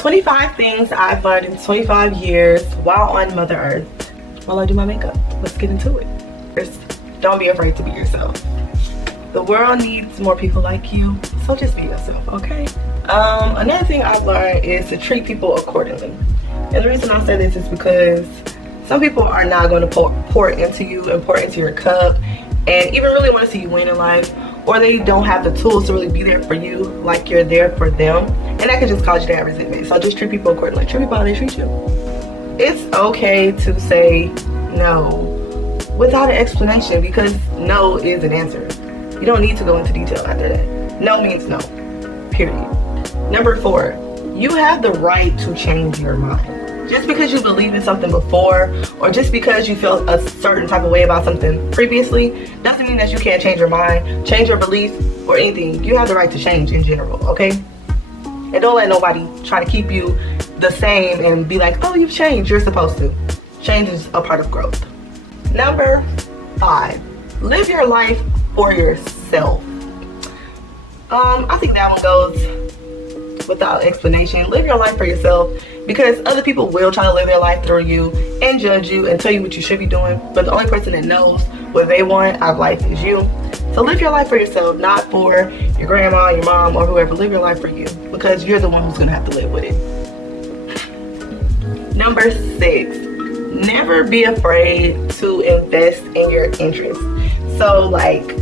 25 things I've learned in 25 years while on Mother Earth while I do my makeup. Let's get into it. First, don't be afraid to be yourself. The world needs more people like you, so just be yourself, okay? Another thing I've learned is to treat people accordingly. And the reason I say this is because some people are not going to pour into you and pour into your cup and even really want to see you win in life, or they don't have the tools to really be there for you like you're there for them, and that could just cause you to have resentment. So just treat people accordingly. Treat people how they treat you. It's okay to say no without an explanation, because no is an answer. You don't need to go into detail after that. No means no, period. Number 4, you have the right to change your mind. Just because you believed in something before, or just because you felt a certain type of way about something previously, doesn't mean that you can't change your mind, change your beliefs, or anything. You have the right to change in general, okay? And don't let nobody try to keep you the same and be like, oh, you've changed. You're supposed to. Change is a part of growth. Number 5, live your life for yourself. I think that one goes without explanation. Live your life for yourself, because other people will try to live their life through you and judge you and tell you what you should be doing, but the only person that knows what they want out of life is you. So live your life for yourself, not for your grandma, your mom, or whoever. Live your life for you, because you're the one who's gonna have to live with it. Number 6, never be afraid to invest in your interests. So like,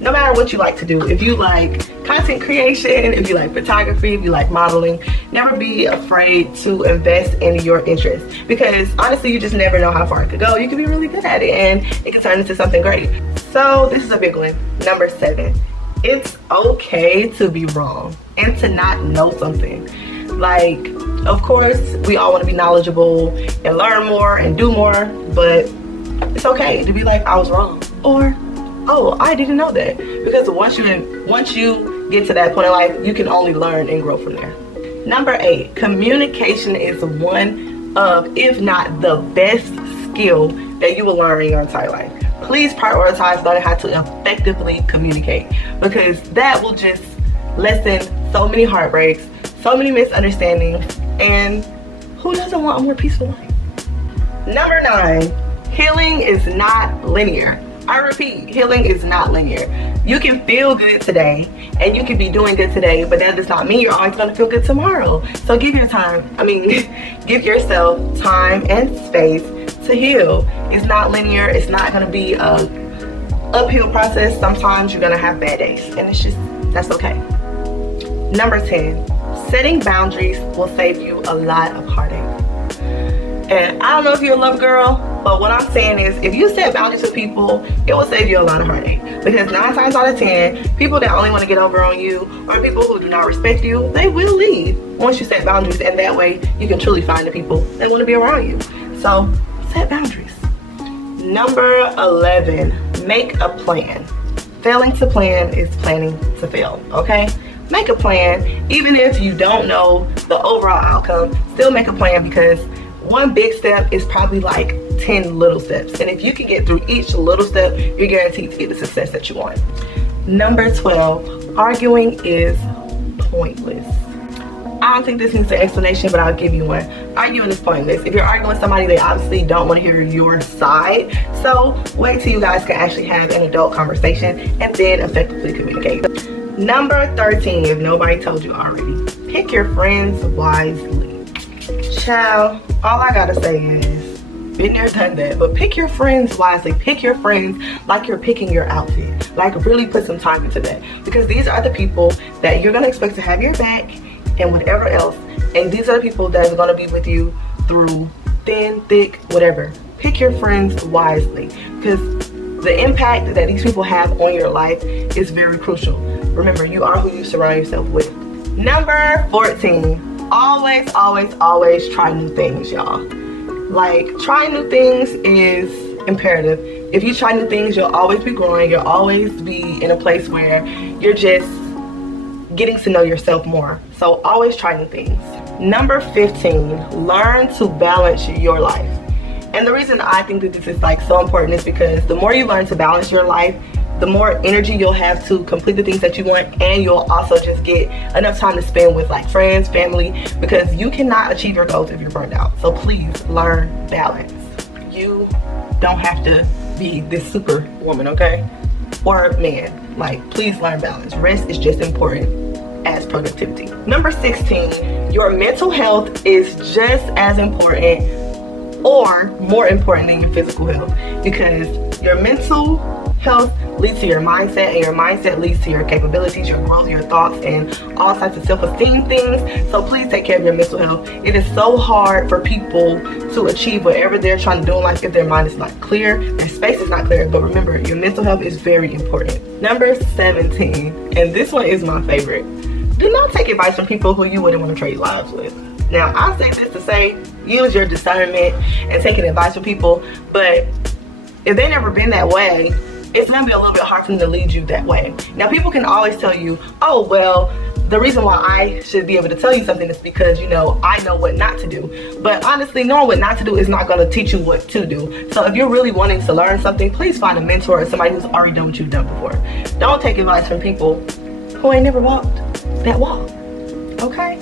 no matter what you like to do, if you like content creation, if you like photography, if you like modeling, never be afraid to invest in your interests, because honestly, you just never know how far it could go. You could be really good at it and it can turn into something great. So this is a big one. Number 7, it's okay to be wrong and to not know something. Like, of course, we all want to be knowledgeable and learn more and do more, but it's okay to be like, I was wrong, or oh, I didn't know that. Because once you get to that point in life, you can only learn and grow from there. Number 8, communication is one of, if not the best skill that you will learn in your entire life. Please prioritize learning how to effectively communicate, because that will just lessen so many heartbreaks, so many misunderstandings, and who doesn't want a more peaceful life? Number 9, healing is not linear. I repeat, healing is not linear. You can feel good today and you can be doing good today, but that does not mean you're always going to feel good tomorrow. So give yourself time and space to heal. It's not linear. It's not going to be a uphill process. Sometimes you're going to have bad days, and that's okay. Number 10, setting boundaries will save you a lot of heartache. And I don't know if you're a love girl, but what I'm saying is, if you set boundaries with people, it will save you a lot of heartache. Because 9 times out of 10, people that only want to get over on you, or people who do not respect you, they will leave once you set boundaries, and that way you can truly find the people that want to be around you. So set boundaries. Number 11, make a plan. Failing to plan is planning to fail, okay? Make a plan. Even if you don't know the overall outcome, still make a plan, because one big step is probably like 10 little steps. And if you can get through each little step, you're guaranteed to get the success that you want. Number 12, arguing is pointless. I don't think this needs an explanation, but I'll give you one. Arguing is pointless. If you're arguing with somebody, they obviously don't want to hear your side. So wait till you guys can actually have an adult conversation and then effectively communicate. Number 13, if nobody told you already, pick your friends wisely. Child, all I gotta say is, been there, done that, but pick your friends wisely. Pick your friends like you're picking your outfit. Like, really put some time into that, because these are the people that you're gonna expect to have your back and whatever else, and these are the people that are gonna be with you through thin, thick, whatever. Pick your friends wisely, because the impact that these people have on your life is very crucial. Remember, you are who you surround yourself with. Number 14, always try new things, y'all. Like, trying new things is imperative. If you try new things, you'll always be growing. You'll always be in a place where you're just getting to know yourself more. So always try new things. Number 15, learn to balance your life. And the reason I think that this is like so important is because the more you learn to balance your life, the more energy you'll have to complete the things that you want, and you'll also just get enough time to spend with like friends, family, because you cannot achieve your goals if you're burned out. So please learn balance. You don't have to be this super woman, okay? Or man, like please learn balance. Rest is just important as productivity. Number 16, your mental health is just as important or more important than your physical health, because your mental health leads to your mindset, and your mindset leads to your capabilities, your growth, your thoughts, and all types of self-esteem things. So please take care of your mental health. It is so hard for people to achieve whatever they're trying to do in life if their mind is not clear, their space is not clear. But remember, your mental health is very important. Number 17, and this one is my favorite. Do not take advice from people who you wouldn't want to trade lives with. Now, I say this to say, use your discernment and taking advice from people, but if they've never been that way, it's going to be a little bit hard for them to lead you that way. Now, people can always tell you, oh, well, the reason why I should be able to tell you something is because, you know, I know what not to do. But honestly, knowing what not to do is not going to teach you what to do. So if you're really wanting to learn something, please find a mentor or somebody who's already done what you've done before. Don't take advice from people who ain't never walked that walk. Okay?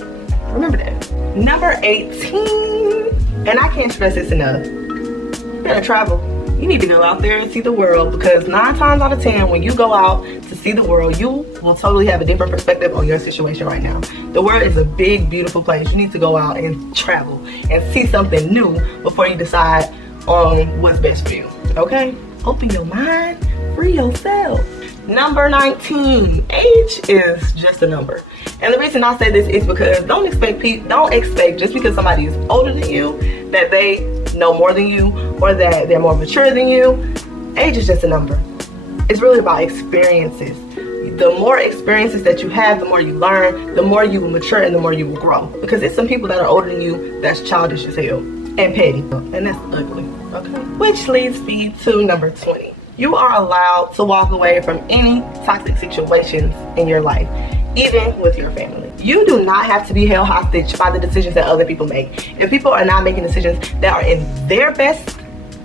Remember that. Number 18, and I can't stress this enough, you gotta travel. You need to go out there and see the world, because 9 times out of 10, when you go out to see the world, you will totally have a different perspective on your situation right now. The world is a big, beautiful place. You need to go out and travel and see something new before you decide on what's best for you, okay? Open your mind, free yourself. Number 19, age is just a number. And the reason I say this is because don't expect just because somebody is older than you that they know more than you or that they're more mature than you. Age is just a number. It's really about experiences. The more experiences that you have, the more you learn, the more you will mature, and the more you will grow. Because it's some people that are older than you that's childish as hell and petty, and that's ugly, okay? Which leads me to number 20. You are allowed to walk away from any toxic situations in your life, even with your family. You do not have to be held hostage by the decisions that other people make. If people are not making decisions that are in their best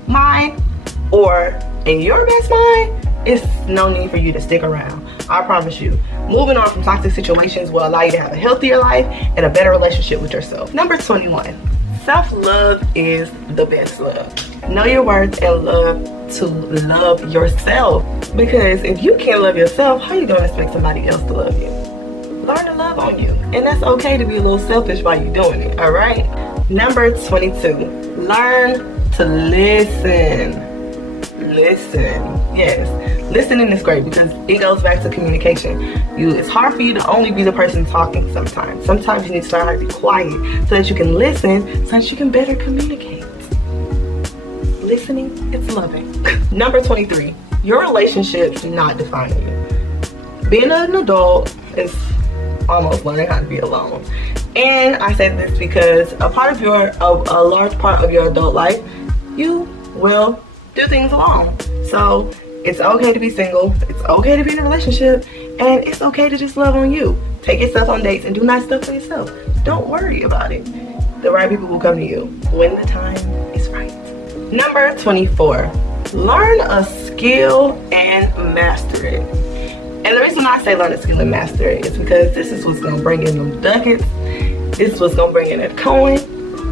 mind or in your best mind, it's no need for you to stick around. I promise you. Moving on from toxic situations will allow you to have a healthier life and a better relationship with yourself. Number 21. Self-love is the best love. Know your worth and to love yourself. Because if you can't love yourself, how are you going to expect somebody else to love you? Learn to love on you. And that's okay to be a little selfish while you're doing it, all right? Number 22. Learn to listen. Listen. Yes. Listening is great because it goes back to communication. It's hard for you to only be the person talking sometimes. Sometimes you need to learn how to be quiet so that you can listen, so that you can better communicate. Listening is loving. Number 23. Your relationships do not define you. Being an adult is almost learning how to be alone. And I say this because a large part of your adult life, you will do things alone. So it's okay to be single, it's okay to be in a relationship, and it's okay to just love on you. Take yourself on dates and do nice stuff for yourself. Don't worry about it. The right people will come to you when the time is right. Number 24. Learn a skill and master it. And the reason I say learn a skill and master it is because this is what's going to bring in them ducats. This is what's going to bring in that coin.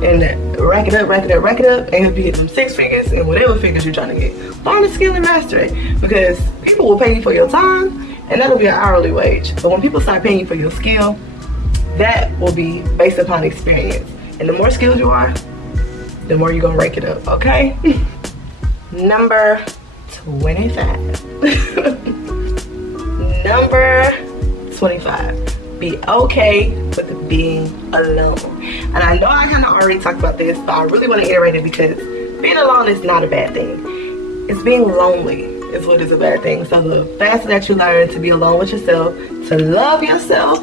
And that rack it up, and you'll be hitting them 6 figures and whatever figures you're trying to get. Learn the skill and master it, because people will pay you for your time, and that'll be an hourly wage. But when people start paying you for your skill, that will be based upon experience. And the more skilled you are, the more you're gonna rank it up, okay? Number 25. Number 25. Be okay with being alone. And I know I kind of already talked about this, but I really want to iterate it because being alone is not a bad thing. It's being lonely is what is a bad thing. So the faster that you learn to be alone with yourself, to love yourself,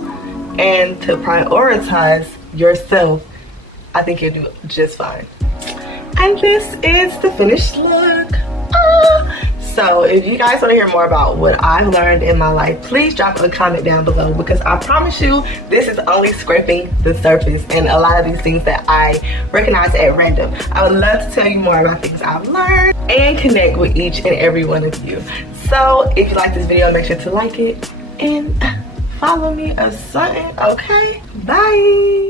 and to prioritize yourself, I think you'll do just fine. And this is the finished look. So if you guys want to hear more about what I've learned in my life, please drop a comment down below, because I promise you this is only scraping the surface and a lot of these things that I recognize at random. I would love to tell you more about things I've learned and connect with each and every one of you. So if you like this video, make sure to like it and follow me or something. Okay, bye.